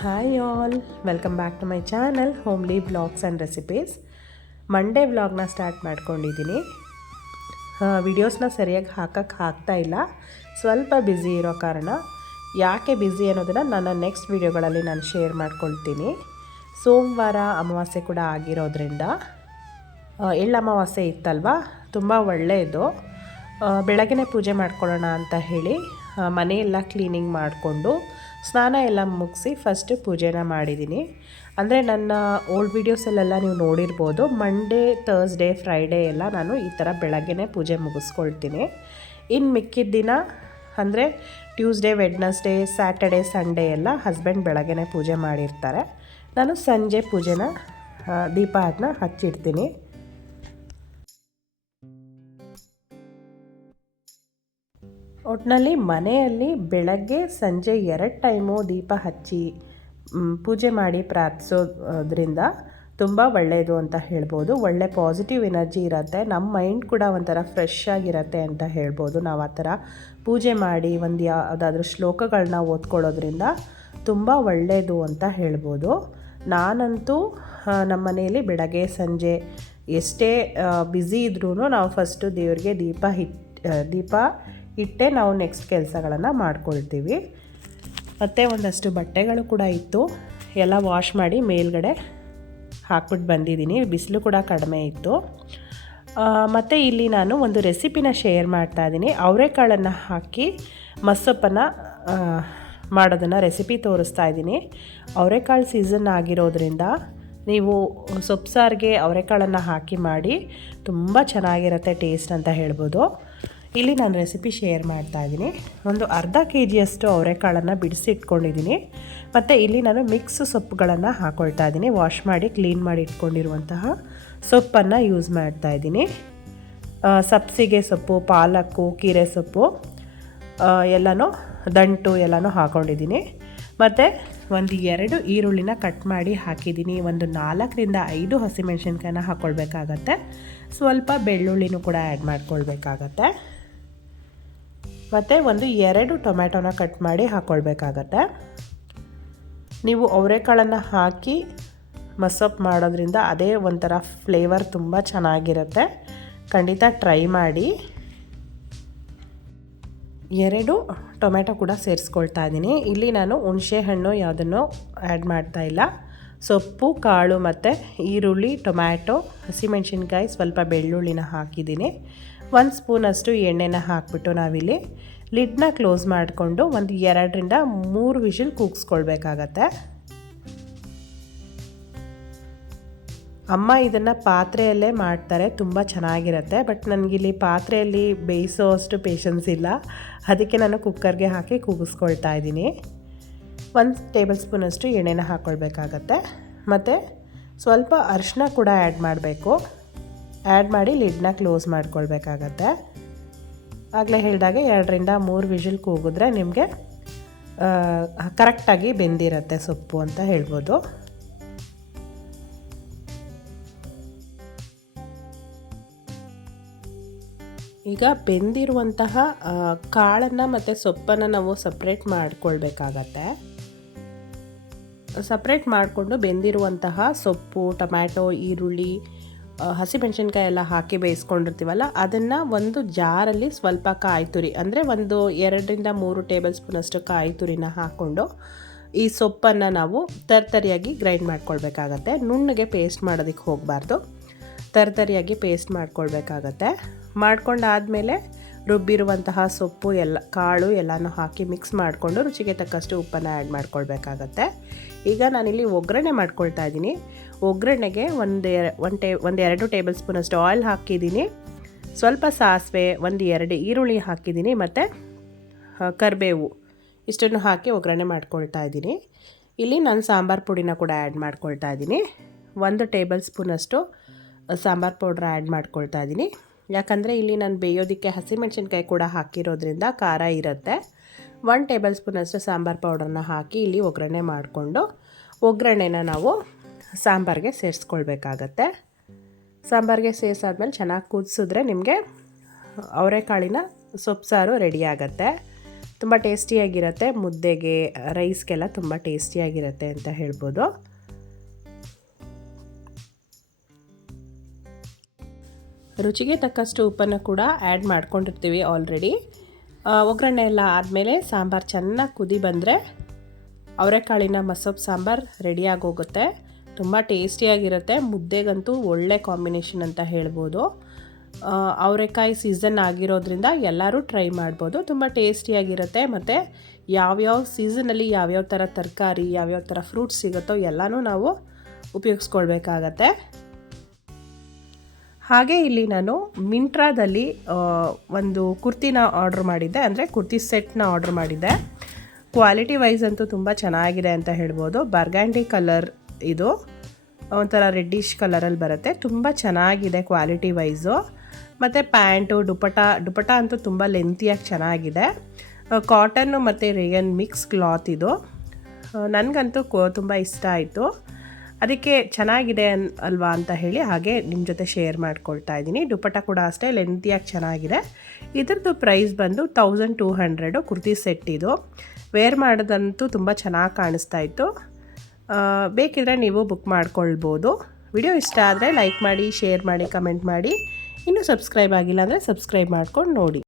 Hi all, welcome back to my channel homely vlogs and recipes. Monday ವ್ಲಾಗ್ನ start ಮಾಡ್ಕೊಂಡಿದ್ದೀನಿ. ವಿಡಿಯೋಸ್ನ ಸರಿಯಾಗಿ ಹಾಕಕ್ಕೆ ಆಗ್ತಾಯಿಲ್ಲ, ಸ್ವಲ್ಪ ಬ್ಯುಸಿ ಇರೋ ಕಾರಣ. ಯಾಕೆ ಬ್ಯುಸಿ ಅನ್ನೋದನ್ನು ನನ್ನ ನೆಕ್ಸ್ಟ್ ವೀಡಿಯೋಗಳಲ್ಲಿ ನಾನು ಶೇರ್ ಮಾಡ್ಕೊಳ್ತೀನಿ. ಸೋಮವಾರ ಅಮಾವಾಸ್ಯೆ ಕೂಡ ಆಗಿರೋದ್ರಿಂದ, ಎಳ್ಳು ಅಮಾವಾಸ್ಯೆ ಇತ್ತಲ್ವ, ತುಂಬ ಒಳ್ಳೆಯದು. ಬೆಳಗ್ಗೆ ಪೂಜೆ ಮಾಡ್ಕೊಳ್ಳೋಣ ಅಂತ ಹೇಳಿ ಮನೆಯೆಲ್ಲ ಕ್ಲೀನಿಂಗ್ ಮಾಡಿಕೊಂಡು ಸ್ನಾನ ಎಲ್ಲ ಮುಗಿಸಿ ಫಸ್ಟ್ ಪೂಜೆನ ಮಾಡಿದ್ದೀನಿ. ಅಂದರೆ ನನ್ನ ಓಲ್ಡ್ ವೀಡಿಯೋಸಲ್ಲೆಲ್ಲ ನೀವು ನೋಡಿರ್ಬೋದು, ಮಂಡೇ, ಥರ್ಸ್ಡೇ, ಫ್ರೈಡೇ ಎಲ್ಲ ನಾನು ಈ ಥರ ಬೆಳಗ್ಗೆ ಪೂಜೆ ಮುಗಿಸ್ಕೊಳ್ತೀನಿ. ಇನ್ನು ಮಿಕ್ಕಿದ ದಿನ ಅಂದರೆ ಟ್ಯೂಸ್ಡೇ, ವೆಡ್ನಸ್ಡೇ, ಸ್ಯಾಟರ್ಡೇ, ಸಂಡೇ ಎಲ್ಲ ಹಸ್ಬೆಂಡ್ ಬೆಳಗ್ಗೆ ಪೂಜೆ ಮಾಡಿರ್ತಾರೆ. ನಾನು ಸಂಜೆ ಪೂಜೆನ ದೀಪ ಅದನ್ನ ಹಚ್ಚಿಡ್ತೀನಿ. ಒಟ್ಟಿನಲ್ಲಿ ಮನೆಯಲ್ಲಿ ಬೆಳಗ್ಗೆ ಸಂಜೆ 2 ಟೈಮು ದೀಪ ಹಚ್ಚಿ ಪೂಜೆ ಮಾಡಿ ಪ್ರಾರ್ಥಿಸೋದ್ರಿಂದ ತುಂಬ ಒಳ್ಳೆಯದು ಅಂತ ಹೇಳ್ಬೋದು. ಒಳ್ಳೆ ಪಾಸಿಟಿವ್ ಎನರ್ಜಿ ಇರುತ್ತೆ, ನಮ್ಮ ಮೈಂಡ್ ಕೂಡ ಒಂಥರ ಫ್ರೆಶ್ ಆಗಿರುತ್ತೆ ಅಂತ ಹೇಳ್ಬೋದು. ನಾವು ಆ ಥರ ಪೂಜೆ ಮಾಡಿ ಒಂದು ಯಾವುದಾದ್ರೂ ಶ್ಲೋಕಗಳನ್ನ ಓದ್ಕೊಳ್ಳೋದ್ರಿಂದ ತುಂಬ ಒಳ್ಳೆಯದು ಅಂತ ಹೇಳ್ಬೋದು. ನಾನಂತೂ ನಮ್ಮ ಮನೆಯಲ್ಲಿ ಬೆಳಗ್ಗೆ ಸಂಜೆ ಎಷ್ಟೇ ಬ್ಯುಸಿ ಇದ್ರೂ ನಾವು ಫಸ್ಟು ದೇವರಿಗೆ ದೀಪ ಇಟ್ಟೆ ನಾವು ನೆಕ್ಸ್ಟ್ ಕೆಲಸಗಳನ್ನು ಮಾಡ್ಕೊಳ್ತೀವಿ. ಮತ್ತು ಒಂದಷ್ಟು ಬಟ್ಟೆಗಳು ಕೂಡ ಇತ್ತು, ಎಲ್ಲ ವಾಶ್ ಮಾಡಿ ಮೇಲ್ಗಡೆ ಹಾಕ್ಬಿಟ್ಟು ಬಂದಿದ್ದೀನಿ. ಬಿಸಿಲು ಕೂಡ ಕಡಿಮೆ ಇತ್ತು. ಮತ್ತು ಇಲ್ಲಿ ನಾನು ಒಂದು ರೆಸಿಪಿನ ಶೇರ್ ಮಾಡ್ತಾಯಿದ್ದೀನಿ. ಅವರೆಕಾಳನ್ನು ಹಾಕಿ ಮಸ್ಸೊಪ್ಪನ್ನು ಮಾಡೋದನ್ನು ರೆಸಿಪಿ ತೋರಿಸ್ತಾ ಇದ್ದೀನಿ. ಅವರೆಕಾಳು ಸೀಸನ್ ಆಗಿರೋದ್ರಿಂದ ನೀವು ಸೊಪ್ಪು ಸಾರಿಗೆ ಅವರೆಕಾಳನ್ನು ಹಾಕಿ ಮಾಡಿ, ತುಂಬ ಚೆನ್ನಾಗಿರುತ್ತೆ ಟೇಸ್ಟ್ ಅಂತ ಹೇಳ್ಬೋದು. ಇಲ್ಲಿ ನಾನು ರೆಸಿಪಿ ಶೇರ್ ಮಾಡ್ತಾಯಿದ್ದೀನಿ. ಒಂದು ಅರ್ಧ KGಯಷ್ಟು ಅವರೆಕಾಳನ್ನು ಬಿಡಿಸಿಟ್ಕೊಂಡಿದ್ದೀನಿ. ಮತ್ತು ಇಲ್ಲಿ ನಾನು ಮಿಕ್ಸ್ ಸೊಪ್ಪುಗಳನ್ನು ಹಾಕ್ಕೊಳ್ತಾ ಇದ್ದೀನಿ. ವಾಶ್ ಮಾಡಿ ಕ್ಲೀನ್ ಮಾಡಿ ಇಟ್ಕೊಂಡಿರುವಂತಹ ಸೊಪ್ಪನ್ನು ಯೂಸ್ ಮಾಡ್ತಾಯಿದ್ದೀನಿ. ಸಬ್ಸಿಗೆ ಸೊಪ್ಪು, ಪಾಲಕ್ಕು, ಕೀರೆ ಸೊಪ್ಪು ಎಲ್ಲನೂ ದಂಟು ಎಲ್ಲನೂ ಹಾಕ್ಕೊಂಡಿದ್ದೀನಿ. ಮತ್ತು ಒಂದು 2 ಈರುಳ್ಳಿನ ಕಟ್ ಮಾಡಿ ಹಾಕಿದ್ದೀನಿ. ಒಂದು 4ರಿಂದ 5 ಹಸಿಮೆಣ್ಸಿನ್ಕಾಯಿನ ಹಾಕ್ಕೊಳ್ಬೇಕಾಗತ್ತೆ. ಸ್ವಲ್ಪ ಬೆಳ್ಳುಳ್ಳಿನೂ ಕೂಡ ಆ್ಯಡ್ ಮಾಡ್ಕೊಳ್ಬೇಕಾಗತ್ತೆ. ಮತ್ತು ಒಂದು 2 ಟೊಮ್ಯಾಟೊನ ಕಟ್ ಮಾಡಿ ಹಾಕ್ಕೊಳ್ಬೇಕಾಗತ್ತೆ. ನೀವು ಅವರೆಕಾಳನ್ನು ಹಾಕಿ ಮಸ್ಸೊಪ್ಪು ಮಾಡೋದ್ರಿಂದ ಅದೇ ಒಂಥರ ಫ್ಲೇವರ್ ತುಂಬ ಚೆನ್ನಾಗಿರುತ್ತೆ. ಖಂಡಿತ ಟ್ರೈ ಮಾಡಿ. 2 ಟೊಮೆಟೊ ಕೂಡ ಸೇರಿಸ್ಕೊಳ್ತಾ ಇದ್ದೀನಿ. ಇಲ್ಲಿ ನಾನು ಹುಣಸೆ ಹಣ್ಣು ಯಾವುದನ್ನು ಆ್ಯಡ್ ಮಾಡ್ತಾಯಿಲ್ಲ. ಸೊಪ್ಪು, ಕಾಳು ಮತ್ತು ಈರುಳ್ಳಿ, ಟೊಮ್ಯಾಟೊ, ಹಸಿಮೆಣ್ಸಿನ್ಕಾಯಿ, ಸ್ವಲ್ಪ ಬೆಳ್ಳುಳ್ಳಿನ ಹಾಕಿದ್ದೀನಿ. 1 ಸ್ಪೂನಷ್ಟು ಎಣ್ಣೆನ ಹಾಕಿಬಿಟ್ಟು ನಾವಿಲ್ಲಿ ಲಿಡ್ನ ಕ್ಲೋಸ್ ಮಾಡಿಕೊಂಡು ಒಂದು 2ರಿಂದ 3 ವಿಷಲ್ ಕೂಗಿಸ್ಕೊಳ್ಬೇಕಾಗತ್ತೆ. ಅಮ್ಮ ಇದನ್ನು ಪಾತ್ರೆಯಲ್ಲೇ ಮಾಡ್ತಾರೆ, ತುಂಬ ಚೆನ್ನಾಗಿರುತ್ತೆ. ಬಟ್ ನನಗಿಲ್ಲಿ ಪಾತ್ರೆಯಲ್ಲಿ ಬೇಯಿಸೋ ಅಷ್ಟು ಪೇಷನ್ಸ್ ಇಲ್ಲ, ಅದಕ್ಕೆ ನಾನು ಕುಕ್ಕರ್ಗೆ ಹಾಕಿ ಕೂಗಿಸ್ಕೊಳ್ತಾ ಇದ್ದೀನಿ. 1 ಟೇಬಲ್ ಸ್ಪೂನಷ್ಟು ಎಣ್ಣೆನ ಹಾಕ್ಕೊಳ್ಬೇಕಾಗತ್ತೆ. ಮತ್ತು ಸ್ವಲ್ಪ ಅರಿಶಿನ ಕೂಡ ಆ್ಯಡ್ ಮಾಡಬೇಕು. ಆ್ಯಡ್ ಮಾಡಿ ಲಿಡ್ನ ಕ್ಲೋಸ್ ಮಾಡ್ಕೊಳ್ಬೇಕಾಗತ್ತೆ. ಆಗಲೇ ಹೇಳಿದಾಗೆ 2ರಿಂದ 3 ವಿಷಲ್ ಕೂಗಿದ್ರೆ ನಿಮಗೆ ಕರೆಕ್ಟಾಗಿ ಬೆಂದಿರುತ್ತೆ ಸೊಪ್ಪು ಅಂತ ಹೇಳ್ಬೋದು. ಈಗ ಬೆಂದಿರುವಂತಹ ಕಾಳನ್ನು ಮತ್ತು ಸೊಪ್ಪನ್ನು ನಾವು ಸಪ್ರೇಟ್ ಮಾಡ್ಕೊಳ್ಬೇಕಾಗತ್ತೆ. ಸಪ್ರೇಟ್ ಮಾಡಿಕೊಂಡು ಬೆಂದಿರುವಂತಹ ಸೊಪ್ಪು, ಟೊಮ್ಯಾಟೊ, ಈರುಳ್ಳಿ, ಹಸಿಮೆಣ್ಸಿನ್ಕಾಯಿ ಎಲ್ಲ ಹಾಕಿ ಬೇಯಿಸ್ಕೊಂಡಿರ್ತೀವಲ್ಲ, ಅದನ್ನು ಒಂದು ಜಾರಲ್ಲಿ ಸ್ವಲ್ಪ ಕಾಯಿ ತುರಿ, ಅಂದರೆ ಒಂದು 2ರಿಂದ 3 ಟೇಬಲ್ ಸ್ಪೂನಷ್ಟು ಕಾಯಿ ತುರಿನ ಹಾಕ್ಕೊಂಡು ಈ ಸೊಪ್ಪನ್ನು ನಾವು ತರ್ತರಿಯಾಗಿ ಗ್ರೈಂಡ್ ಮಾಡ್ಕೊಳ್ಬೇಕಾಗತ್ತೆ. ನುಣ್ಣಗೆ ಪೇಸ್ಟ್ ಮಾಡೋದಕ್ಕೆ ಹೋಗಬಾರ್ದು, ತರ್ತರಿಯಾಗಿ ಪೇಸ್ಟ್ ಮಾಡ್ಕೊಳ್ಬೇಕಾಗತ್ತೆ. ಮಾಡ್ಕೊಂಡಾದಮೇಲೆ ರುಬ್ಬಿರುವಂತಹ ಸೊಪ್ಪು ಎಲ್ಲ, ಕಾಳು ಎಲ್ಲನೂ ಹಾಕಿ ಮಿಕ್ಸ್ ಮಾಡಿಕೊಂಡು ರುಚಿಗೆ ತಕ್ಕಷ್ಟು ಉಪ್ಪನ್ನು ಆ್ಯಡ್ ಮಾಡ್ಕೊಳ್ಬೇಕಾಗತ್ತೆ. ಈಗ ನಾನಿಲ್ಲಿ ಒಗ್ಗರಣೆ ಮಾಡ್ಕೊಳ್ತಾ ಇದ್ದೀನಿ. ಒಗ್ಗರಣೆಗೆ ಒಂದು 2 ಟೇಬಲ್ ಸ್ಪೂನಷ್ಟು ಆಯಿಲ್ ಹಾಕಿದ್ದೀನಿ. ಸ್ವಲ್ಪ ಸಾಸಿವೆ, 2 ಈರುಳ್ಳಿ ಹಾಕಿದ್ದೀನಿ ಮತ್ತು ಕರಿಬೇವು, ಇಷ್ಟನ್ನು ಹಾಕಿ ಒಗ್ಗರಣೆ ಮಾಡ್ಕೊಳ್ತಾ ಇದ್ದೀನಿ. ಇಲ್ಲಿ ನಾನು ಸಾಂಬಾರು ಪುಡಿನ ಕೂಡ ಆ್ಯಡ್ ಮಾಡ್ಕೊಳ್ತಾ ಇದ್ದೀನಿ. 1 ಟೇಬಲ್ ಸ್ಪೂನಷ್ಟು ಸಾಂಬಾರು ಪೌಡ್ರ್ ಆ್ಯಡ್ ಮಾಡ್ಕೊಳ್ತಾ ಇದ್ದೀನಿ. ಯಾಕಂದರೆ ಇಲ್ಲಿ ನಾನು ಬೇಯೋದಕ್ಕೆ ಹಸಿಮೆಣ್ಸಿನ್ಕಾಯಿ ಕೂಡ ಹಾಕಿರೋದ್ರಿಂದ ಖಾರ ಇರುತ್ತೆ. 1 ಟೇಬಲ್ ಸ್ಪೂನಷ್ಟು ಸಾಂಬಾರು ಪೌಡ್ರನ್ನ ಹಾಕಿ ಇಲ್ಲಿ ಒಗ್ಗರಣೆ ಮಾಡಿಕೊಂಡು ಒಗ್ಗರಣೆನ ನಾವು ಸಾಂಬಾರಿಗೆ ಸೇರಿಸ್ಕೊಳ್ಬೇಕಾಗತ್ತೆ. ಸಾಂಬಾರಿಗೆ ಸೇರಿಸಾದ್ಮೇಲೆ ಚೆನ್ನಾಗಿ ಕುದಿಸಿದ್ರೆ ನಿಮಗೆ ಅವರೆಕಾಳಿನ ಸೊಪ್ಪು ಸಾರು ರೆಡಿ ಆಗುತ್ತೆ. ತುಂಬ ಟೇಸ್ಟಿಯಾಗಿರುತ್ತೆ, ಮುದ್ದೆಗೆ ರೈಸ್ಗೆಲ್ಲ ತುಂಬ ಟೇಸ್ಟಿಯಾಗಿರುತ್ತೆ ಅಂತ ಹೇಳ್ಬೋದು. ರುಚಿಗೆ ತಕ್ಕಷ್ಟು ಉಪ್ಪನ್ನು ಕೂಡ ಆ್ಯಡ್ ಮಾಡ್ಕೊಂಡಿರ್ತೀವಿ ಆಲ್ರೆಡಿ. ಒಗ್ಗರಣೆ ಎಲ್ಲ ಆದಮೇಲೆ ಸಾಂಬಾರು ಚೆನ್ನಾಗಿ ಕುದಿ ಬಂದರೆ ಅವರೆಕಾಳಿನ ಮಸೊಪ್ಪು ಸಾಂಬಾರು ರೆಡಿಯಾಗಿ ಹೋಗುತ್ತೆ. ತುಂಬ ಟೇಸ್ಟಿಯಾಗಿರುತ್ತೆ, ಮುದ್ದೆಗಂತೂ ಒಳ್ಳೆ ಕಾಂಬಿನೇಷನ್ ಅಂತ ಹೇಳ್ಬೋದು. ಅವರೆಕಾಯಿ ಸೀಸನ್ ಆಗಿರೋದ್ರಿಂದ ಎಲ್ಲರೂ ಟ್ರೈ ಮಾಡ್ಬೋದು. ತುಂಬ ಟೇಸ್ಟಿಯಾಗಿರುತ್ತೆ. ಮತ್ತು ಯಾವ್ಯಾವ ಸೀಸನಲ್ಲಿ ಯಾವ್ಯಾವ ಥರ ತರಕಾರಿ, ಯಾವ್ಯಾವ ಥರ ಫ್ರೂಟ್ಸ್ ಸಿಗುತ್ತೋ ಎಲ್ಲನೂ ನಾವು ಉಪಯೋಗಿಸ್ಕೊಳ್ಬೇಕಾಗತ್ತೆ. ಹಾಗೆ ಇಲ್ಲಿ ನಾನು ಮಿಂಟ್ರಾದಲ್ಲಿ ಒಂದು ಕುರ್ತಿನ ಆರ್ಡ್ರ್ ಮಾಡಿದ್ದೆ, ಅಂದರೆ ಕುರ್ತಿ ಸೆಟ್ನ ಆರ್ಡ್ರ್ ಮಾಡಿದ್ದೆ. ಕ್ವಾಲಿಟಿ ವೈಸ್ ಅಂತೂ ತುಂಬ ಚೆನ್ನಾಗಿದೆ ಅಂತ ಹೇಳ್ಬೋದು. ಬರ್ಗ್ಯಾಂಡಿ ಕಲರ್, ಇದು ಒಂಥರ ರೆಡ್ಡಿಶ್ ಕಲರಲ್ಲಿ ಬರುತ್ತೆ. ತುಂಬ ಚೆನ್ನಾಗಿದೆ ಕ್ವಾಲಿಟಿ ವೈಸು. ಮತ್ತು ಪ್ಯಾಂಟು, ದುಪಟ ಅಂತೂ ತುಂಬ ಲೆಂತಿಯಾಗಿ ಚೆನ್ನಾಗಿದೆ. ಕಾಟನ್ನು ಮತ್ತು ರೇಯನ್ ಮಿಕ್ಸ್ ಕ್ಲಾತ್ ಇದು. ನನಗಂತೂ ತುಂಬ ಇಷ್ಟ ಆಯಿತು. ಅದಕ್ಕೆ ಚೆನ್ನಾಗಿದೆ ಅಲ್ವಾ ಅಂತ ಹೇಳಿ ಹಾಗೆ ನಿಮ್ಮ ಜೊತೆ ಶೇರ್ ಮಾಡ್ಕೊಳ್ತಾ ಇದ್ದೀನಿ. ದುಪಟ ಕೂಡ ಅಷ್ಟೇ ಲೆಂತಿಯಾಗಿ ಚೆನ್ನಾಗಿದೆ. ಇದ್ರದ್ದು ಪ್ರೈಸ್ ಬಂದು 1200 ಕುರ್ತಿ ಸೆಟ್ ಇದು. ವೇರ್ ಮಾಡೋದಂತೂ ತುಂಬ ಚೆನ್ನಾಗಿ ಕಾಣಿಸ್ತಾ ಇತ್ತು. ಬೇಕಿದ್ರೆ ನೀವು ಬುಕ್ ಮಾಡ್ಕೊಳ್ಬೋದು. ವಿಡಿಯೋ ಇಷ್ಟ ಆದರೆ ಲೈಕ್ ಮಾಡಿ, ಶೇರ್ ಮಾಡಿ, ಕಮೆಂಟ್ ಮಾಡಿ. ಇನ್ನೂ ಸಬ್ಸ್ಕ್ರೈಬ್ ಆಗಿಲ್ಲ ಅಂದರೆ ಸಬ್ಸ್ಕ್ರೈಬ್ ಮಾಡ್ಕೊಂಡು ನೋಡಿ.